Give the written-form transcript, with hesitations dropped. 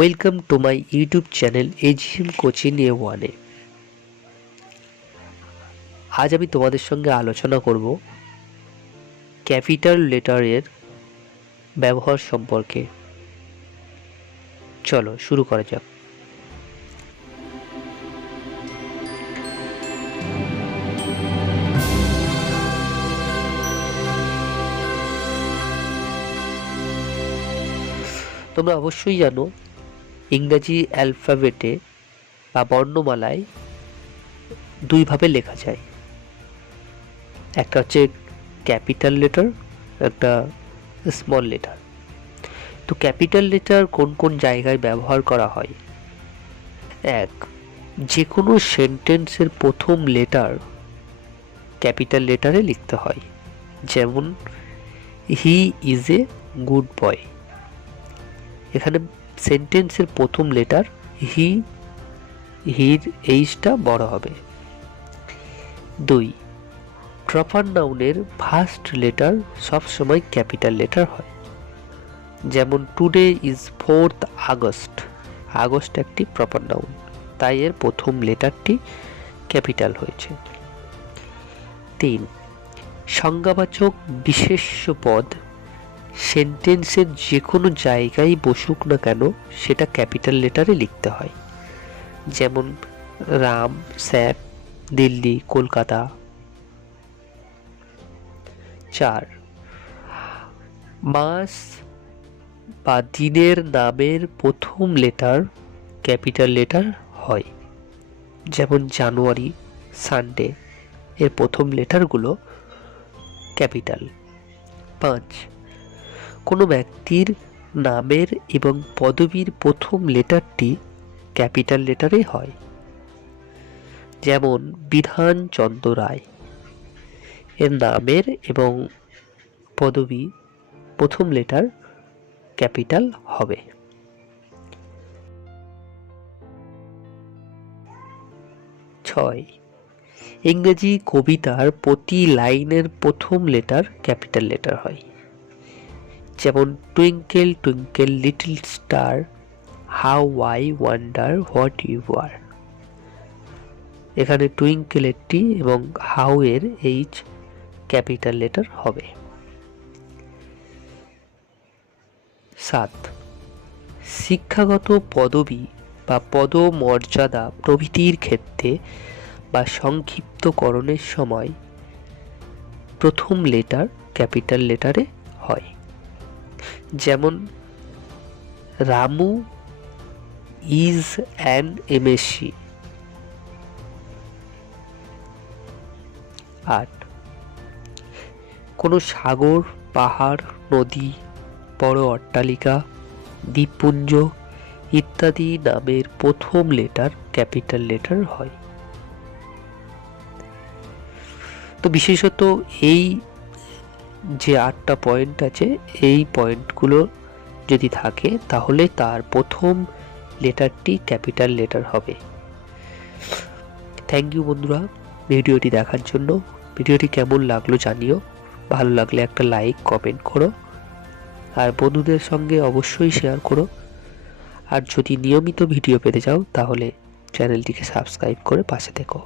Welcome to my YouTube channel AGM coaching A1 এ। আজ আমি তোমাদের সঙ্গে আলোচনা করব ক্যাপিটাল লেটারের ব্যবহার সম্পর্কে। চলো শুরু করা যাক। তোমরা অবশ্যই জানো ইংরেজি অ্যালফাবেটে বা বর্ণমালায় দুইভাবে লেখা যায়, একটা হচ্ছে ক্যাপিটাল লেটার, একটা স্মল লেটার। তো ক্যাপিটাল লেটার কোন কোন জায়গায় ব্যবহার করা হয়? এক, যে কোনো সেন্টেন্সের প্রথম লেটার ক্যাপিটাল লেটারে লিখতে হয়, যেমন he is a good boy. এখানে সেন্টেন্সের প্রথম লেটার হির এইচটা বড় হবে। দুই, প্রপার নাউনের ফার্স্ট লেটার সবসময় ক্যাপিটাল লেটার হয়, যেমন today is 4th August. August একটি প্রপার নাউন, তাই এর প্রথম লেটারটি ক্যাপিটাল হয়েছে। তিন, সংজ্ঞাবাচক বিশেষ্য পদ সেন্টেন্সের যে কোনো জায়গায় বসুক না কেন সেটা ক্যাপিটাল লেটারে লিখতে হয়, যেমন রাম, স্যার, দিল্লি, কলকাতা। চার, মাস বা দিনের নামের প্রথম লেটার ক্যাপিটাল লেটার হয়, যেমন জানুয়ারি, সানডে, এর প্রথম লেটারগুলো ক্যাপিটাল। পাঁচ, কোনো ব্যক্তির নামের এবং পদবীর প্রথম লেটারটি ক্যাপিটাল লেটারে হয়, যেমন বিধান চন্দ্র রায়, এর নামের এবং পদবী প্রথম লেটার ক্যাপিটাল হবে। ছয়, ইংরেজি কবিতার প্রতি লাইনের প্রথম লেটার ক্যাপিটাল লেটার হয়, যেমন twinkle twinkle little star, how I wonder what you are. এখানে টুইঙ্কেলের টি এবং হাউ এর এইচ ক্যাপিটাল লেটার হবে। 7, শিক্ষাগত পদবী বা পদমর্যাদা প্রভৃতির ক্ষেত্রে বা সংক্ষিপ্তকরণের সময় প্রথম লেটার ক্যাপিটাল লেটারে হয়, যেমন রামু ইজ অ্যান MSc। 8, কোনো সাগর, পাহাড়, নদী, বড় অট্টালিকা, দ্বীপপুঞ্জ ইত্যাদি নামের প্রথম লেটার ক্যাপিটাল লেটার হয়। তো বিশেষত এই যে 8টা পয়েন্ট আছে, এই পয়েন্টগুলো যদি থাকে তাহলে তার প্রথম লেটারটি ক্যাপিটাল লেটার হবে। থ্যাংক ইউ বন্ধুরা ভিডিওটি দেখার জন্য। ভিডিওটি কেমন লাগলো জানিও, ভালো লাগলে একটা লাইক কমেন্ট করো, আর বন্ধুদের সঙ্গে অবশ্যই শেয়ার করো। আর যদি নিয়মিত ভিডিও পেতে চাও তাহলে চ্যানেলটিকে সাবস্ক্রাইব করে পাশে থেকো।